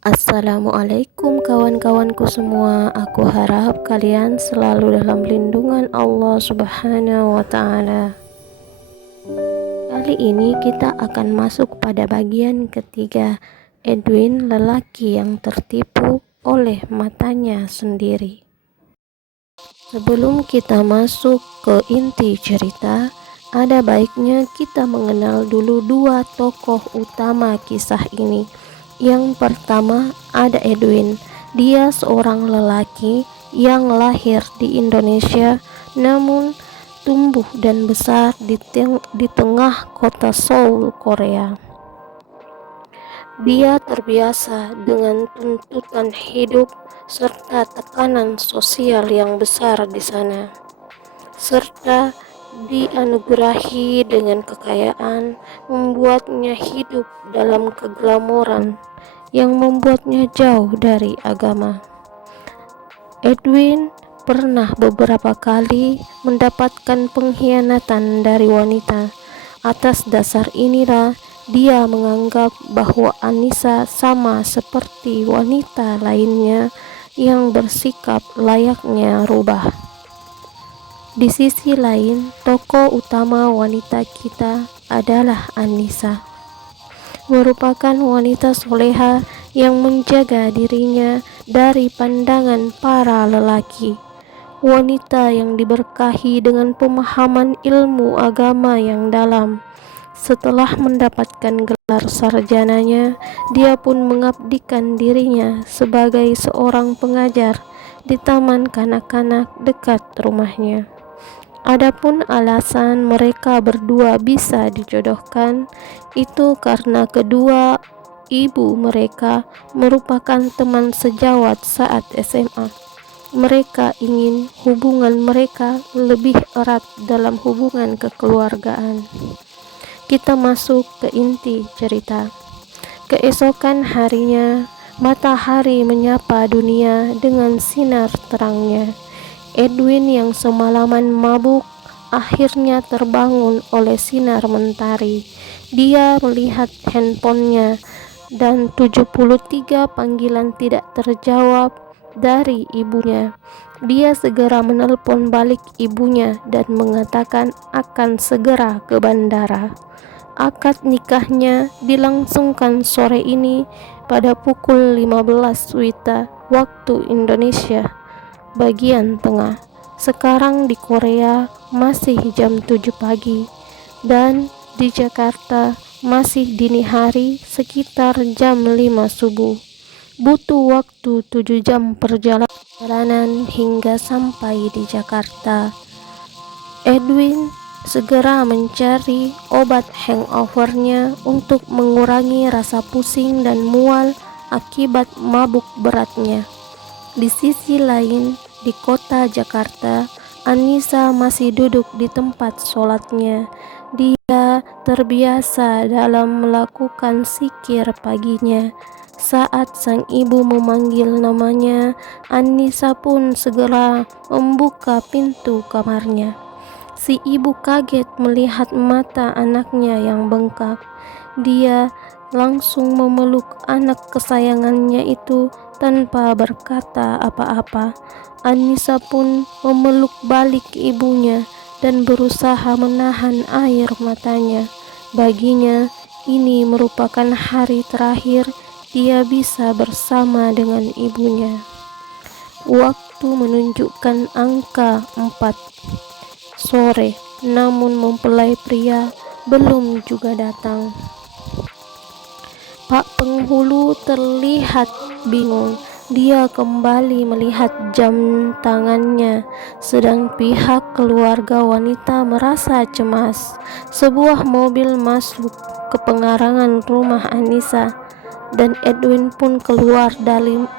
Assalamualaikum kawan-kawanku semua. Aku harap kalian selalu dalam lindungan Allah Subhanahu wa Ta'ala. Kali ini kita akan masuk pada bagian ketiga. Edwin, lelaki yang tertipu oleh matanya sendiri. Sebelum kita masuk ke inti cerita, ada baiknya kita mengenal dulu dua tokoh utama kisah ini. Yang pertama ada Edwin. Dia seorang lelaki yang lahir di Indonesia namun tumbuh dan besar di tengah kota Seoul, Korea. Dia terbiasa dengan tuntutan hidup serta tekanan sosial yang besar di sana, serta dianugerahi dengan kekayaan membuatnya hidup dalam keglamoran yang membuatnya jauh dari agama. Edwin pernah beberapa kali mendapatkan pengkhianatan dari wanita. Atas dasar inilah dia menganggap bahwa Anissa sama seperti wanita lainnya yang bersikap layaknya rubah. Di sisi lain, tokoh utama wanita kita adalah Anissa, merupakan wanita soleha yang menjaga dirinya dari pandangan para lelaki. Wanita yang diberkahi dengan pemahaman ilmu agama yang dalam. Setelah mendapatkan gelar sarjananya, dia pun mengabdikan dirinya sebagai seorang pengajar di taman kanak-kanak dekat rumahnya. Adapun alasan mereka berdua bisa dijodohkan itu karena kedua ibu mereka merupakan teman sejawat saat SMA. Mereka ingin hubungan mereka lebih erat dalam hubungan kekeluargaan. Kita masuk ke inti cerita. Keesokan harinya, matahari menyapa dunia dengan sinar terangnya. Edwin yang semalaman mabuk akhirnya terbangun oleh sinar mentari. Dia melihat handphonenya dan 73 panggilan tidak terjawab dari ibunya. Dia segera menelpon balik ibunya dan mengatakan akan segera ke bandara. Akad nikahnya dilangsungkan sore ini pada pukul 15 WITA waktu Indonesia bagian tengah. Sekarang di Korea masih jam 7 pagi dan di Jakarta masih dini hari sekitar jam 5 subuh. Butuh waktu 7 jam perjalanan hingga sampai di Jakarta. Edwin segera mencari obat hangovernya untuk mengurangi rasa pusing dan mual akibat mabuk beratnya. Di sisi lain, di kota Jakarta, Anissa masih duduk di tempat sholatnya. Dia terbiasa dalam melakukan zikir paginya. Saat sang ibu memanggil namanya, Anissa pun segera membuka pintu kamarnya. Si ibu kaget melihat mata anaknya yang bengkak. Dia langsung memeluk anak kesayangannya itu tanpa berkata apa-apa. Anissa pun memeluk balik ibunya dan berusaha menahan air matanya. Baginya, ini merupakan hari terakhir dia bisa bersama dengan ibunya. Waktu menunjukkan angka 4 sore, namun mempelai pria belum juga datang. Pak penghulu terlihat bingung. Dia kembali melihat jam tangannya, sedang pihak keluarga wanita merasa cemas. Sebuah mobil masuk ke pengarangan rumah Anissa dan Edwin pun keluar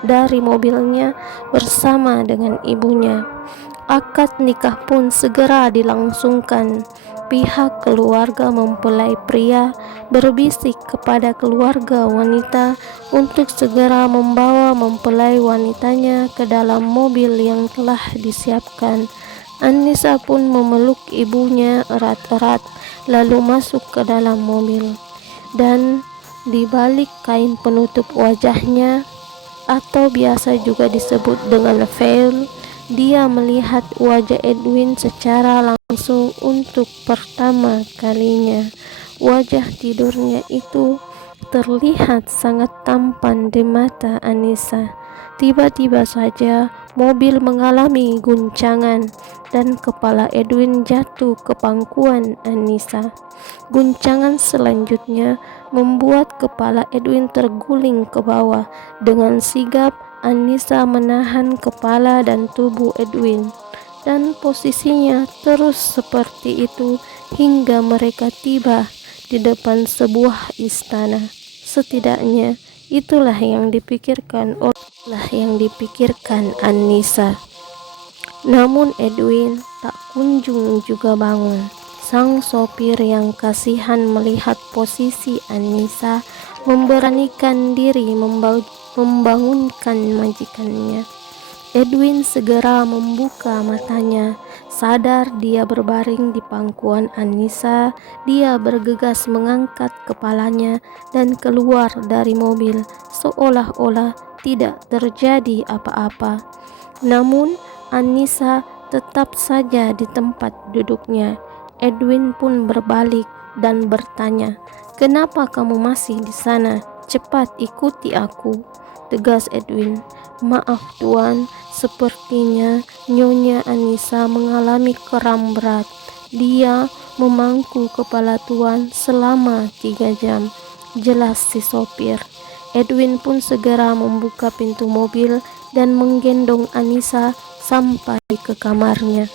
dari mobilnya bersama dengan ibunya. Akad nikah pun segera dilangsungkan. Pihak keluarga mempelai pria berbisik kepada keluarga wanita untuk segera membawa mempelai wanitanya ke dalam mobil yang telah disiapkan. Anissa pun memeluk ibunya erat-erat lalu masuk ke dalam mobil. Dan Di balik kain penutup wajahnya, atau biasa juga disebut dengan veil, dia melihat wajah Edwin secara langsung untuk pertama kalinya. Wajah tidurnya itu terlihat sangat tampan di mata Anissa. Tiba-tiba saja mobil mengalami guncangan dan kepala Edwin jatuh ke pangkuan Anissa. Guncangan selanjutnya membuat kepala Edwin terguling ke bawah. Dengan sigap Anissa menahan kepala dan tubuh Edwin, dan posisinya terus seperti itu hingga mereka tiba di depan sebuah istana. Setidaknya itulah yang dipikirkan Anissa. Namun Edwin tak kunjung juga bangun. Sang sopir yang kasihan melihat posisi Anissa memberanikan diri membangunkan majikannya. Edwin segera membuka matanya. Sadar dia berbaring di pangkuan Anissa, dia bergegas mengangkat kepalanya dan keluar dari mobil seolah-olah tidak terjadi apa-apa. Namun Anissa tetap saja di tempat duduknya. Edwin pun berbalik dan bertanya, "Kenapa kamu masih di sana? Cepat ikuti aku," tegas Edwin. "Maaf Tuan, sepertinya Nyonya Anissa mengalami kram berat. Dia memangku kepala Tuan selama 3 jam, jelas si sopir." Edwin pun segera membuka pintu mobil dan menggendong Anissa sampai ke kamarnya.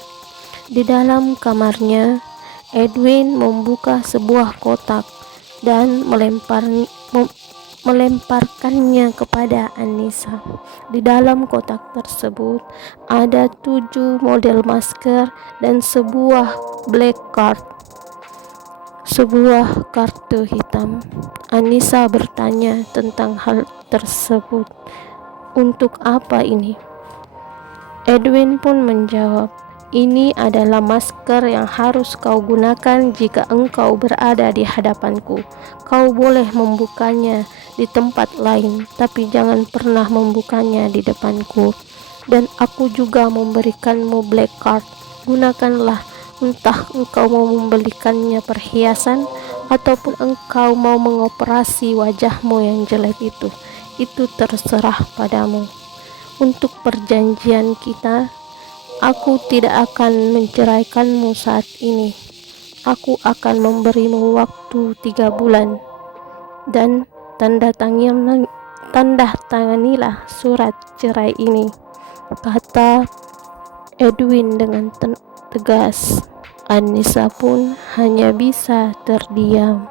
Di dalam kamarnya, Edwin membuka sebuah kotak dan melemparkannya kepada Anissa. Di dalam kotak tersebut ada 7 model masker dan sebuah black card, sebuah kartu hitam. Anissa bertanya tentang hal tersebut. "Untuk apa ini?" Edwin pun menjawab, "Ini adalah masker yang harus kau gunakan jika engkau berada di hadapanku. Kau boleh membukanya di tempat lain, tapi jangan pernah membukanya di depanku. Dan aku juga memberikanmu black card. Gunakanlah, entah engkau mau membelikannya perhiasan ataupun engkau mau mengoperasi wajahmu yang jelek itu. Itu terserah padamu. Untuk perjanjian kita, aku tidak akan menceraikanmu saat ini. Aku akan memberimu waktu 3 bulan dan tanda tanganilah surat cerai ini," kata Edwin dengan tegas. Anissa pun hanya bisa terdiam.